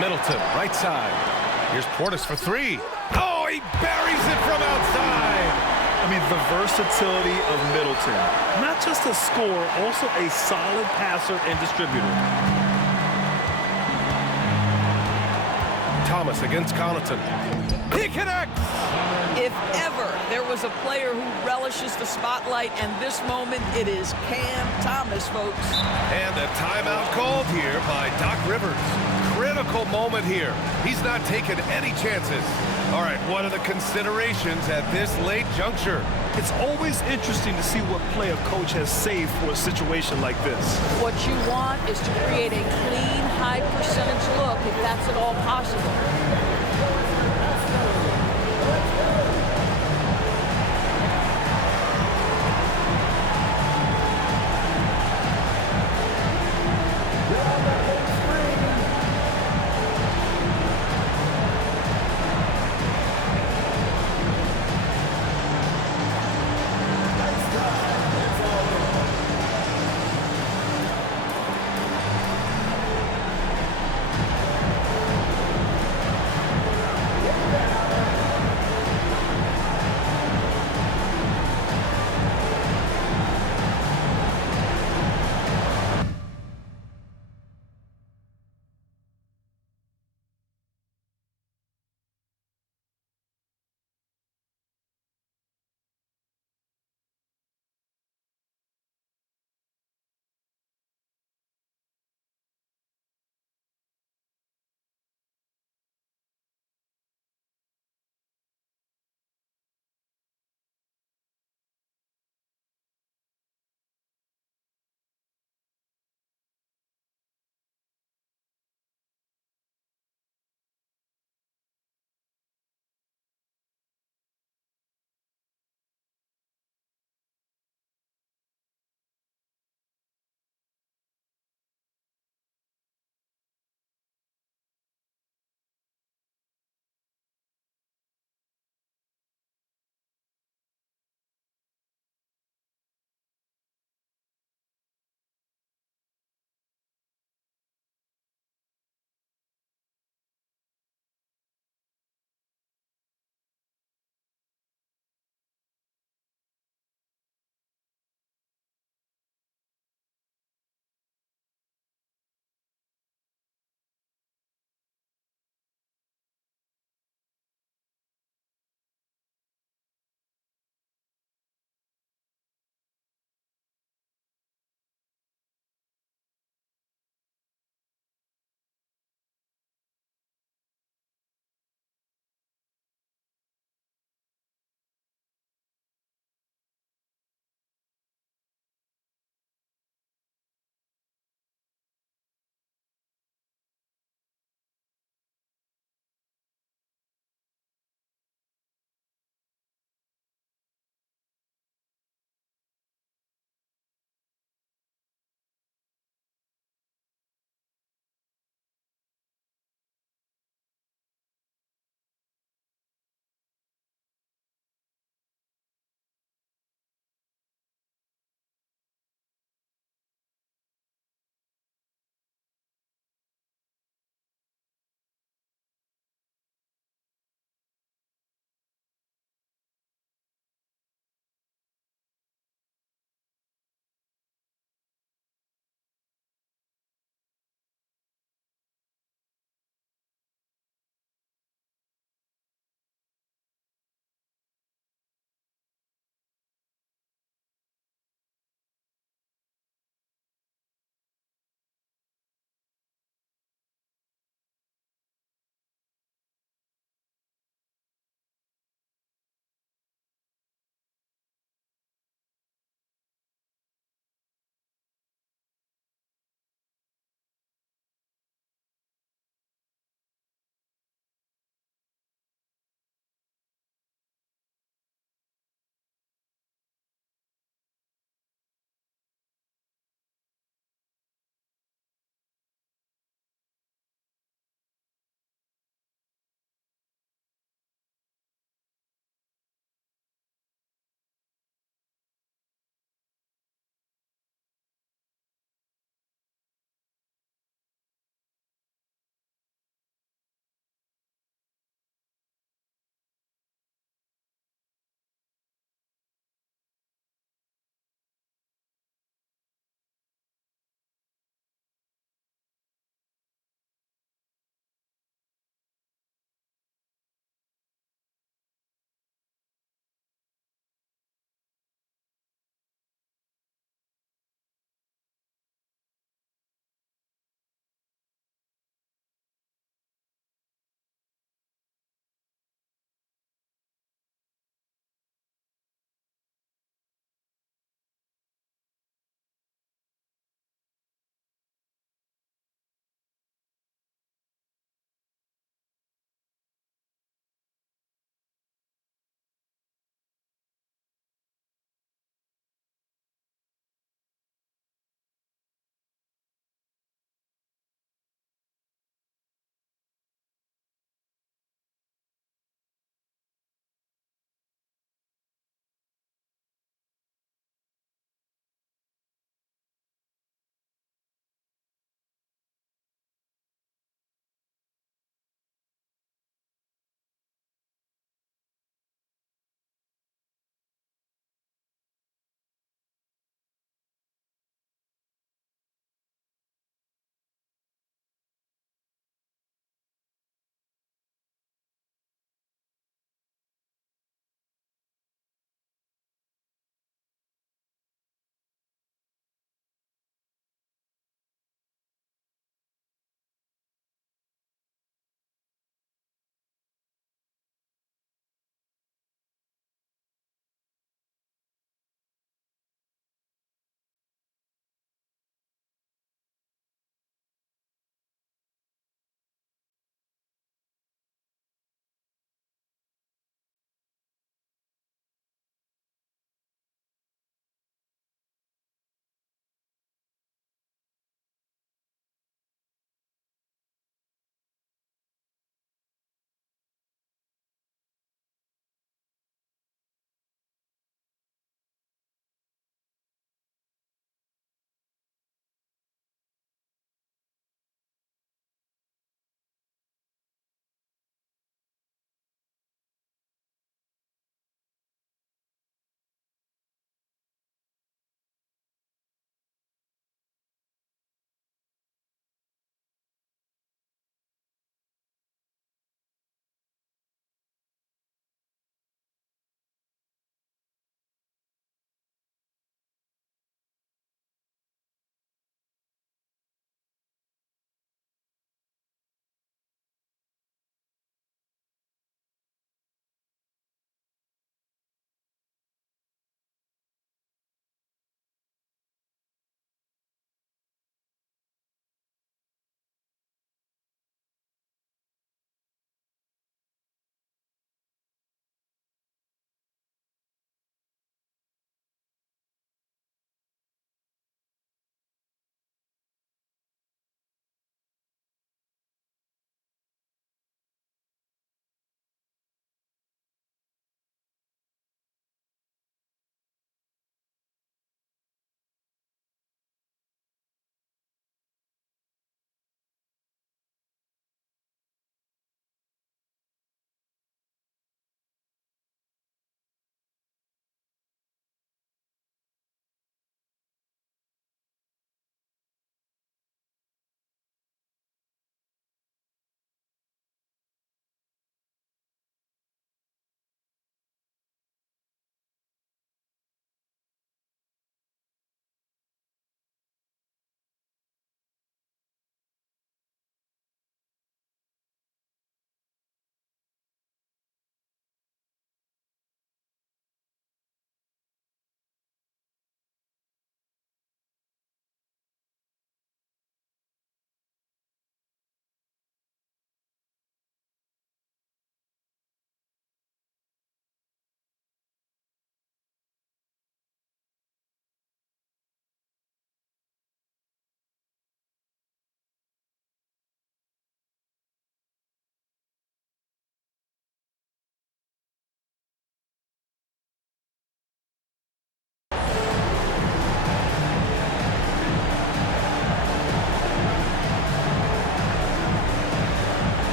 Middleton, right side. Here's Portis for three. Oh, he buries it from outside. I mean, the versatility of Middleton. Not just a scorer, also a solid passer and distributor. Thomas against Connaughton. He connects! If ever there was a player who relishes the spotlight and this moment, it is Cam Thomas, folks. And a timeout called here by Doc Rivers. Critical moment here. He's not taking any chances. All right, what are the considerations at this late juncture? It's always interesting to see what play a coach has saved for a situation like this. What you want is to create a clean, high percentage look if that's at all possible.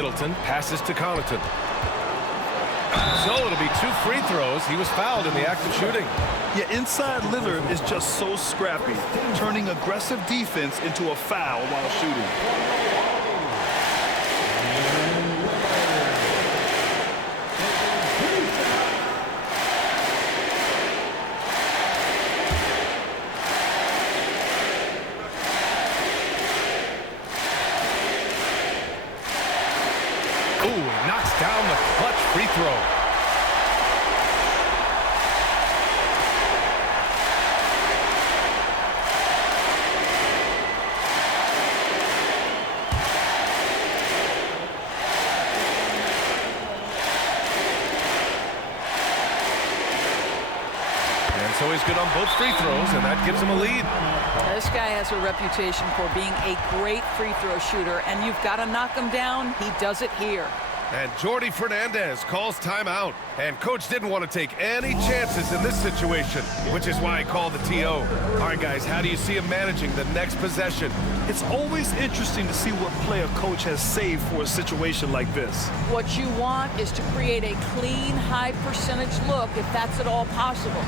Middleton passes to Connaughton. So it'll be 2 free throws. He was fouled in the act of shooting. Yeah, inside Lillard is just so scrappy, turning aggressive defense into a foul while shooting. Ooh, knocks down the clutch free throw. And so he's good on both free throws, and that gives him a lead. This guy has a reputation for being a great free throw shooter, and you've got to knock him down. He does it here. And Jordi Fernandez calls timeout. And Coach didn't want to take any chances in this situation, which is why he called the TO. All right, guys, how do you see him managing the next possession? It's always interesting to see what play a coach has saved for a situation like this. What you want is to create a clean, high percentage look, if that's at all possible.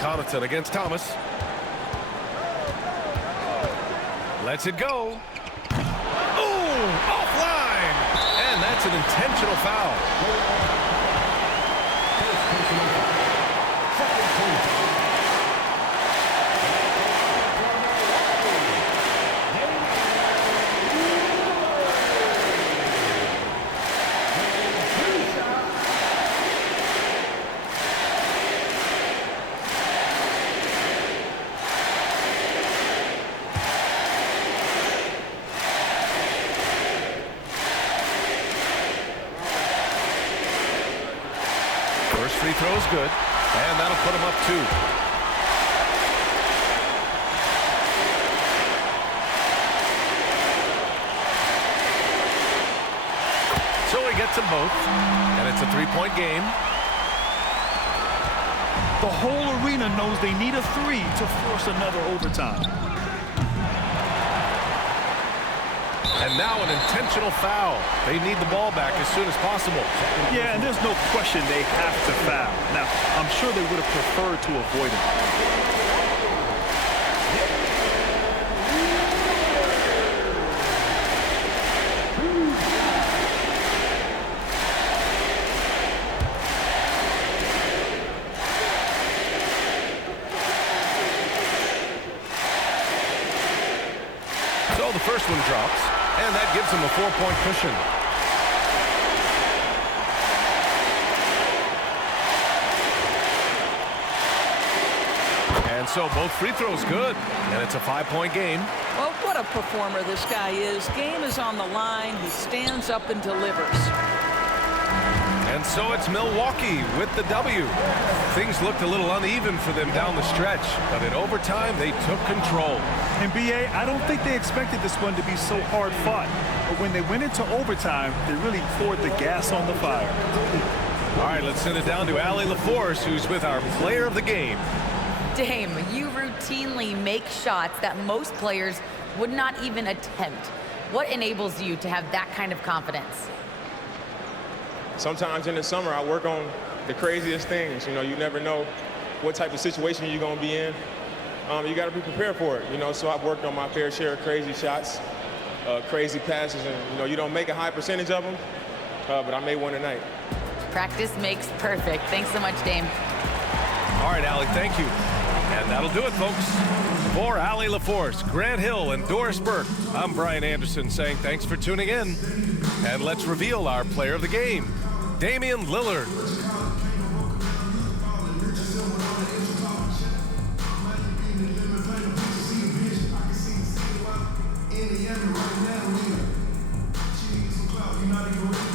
Connaughton against Thomas. Lets it go. Ooh, offline. And that's an intentional foul. First free throw is good, and that'll put him up 2. So he gets them both, and it's a 3-point game. The whole arena knows they need a 3 to force another overtime. And now an intentional foul. They need the ball back as soon as possible. Yeah, and there's no question they have to foul. Now, I'm sure they would have preferred to avoid it. So the first one drops, and that gives him a 4-point cushion. And so both free throws good, and it's a 5-point game. Well, what a performer this guy is. Game is on the line. He stands up and delivers. And so it's Milwaukee with the W. Things looked a little uneven for them down the stretch, but in overtime, they took control. And BA, I don't think they expected this one to be so hard fought. But when they went into overtime, they really poured the gas on the fire. All right, let's send it down to Allie LaForce, who's with our player of the game. Dame, you routinely make shots that most players would not even attempt. What enables you to have that kind of confidence? Sometimes in the summer, I work on the craziest things. You know, you never know what type of situation you're going to be in. You got to be prepared for it, you know, so I've worked on my fair share of crazy shots, crazy passes, and, you know, you don't make a high percentage of them, but I made one tonight. Practice makes perfect. Thanks so much, Dame. All right, Allie, thank you. And that'll do it, folks. For Allie LaForce, Grant Hill, and Doris Burke, I'm Brian Anderson saying thanks for tuning in. And let's reveal our player of the game, Damian Lillard. Right now,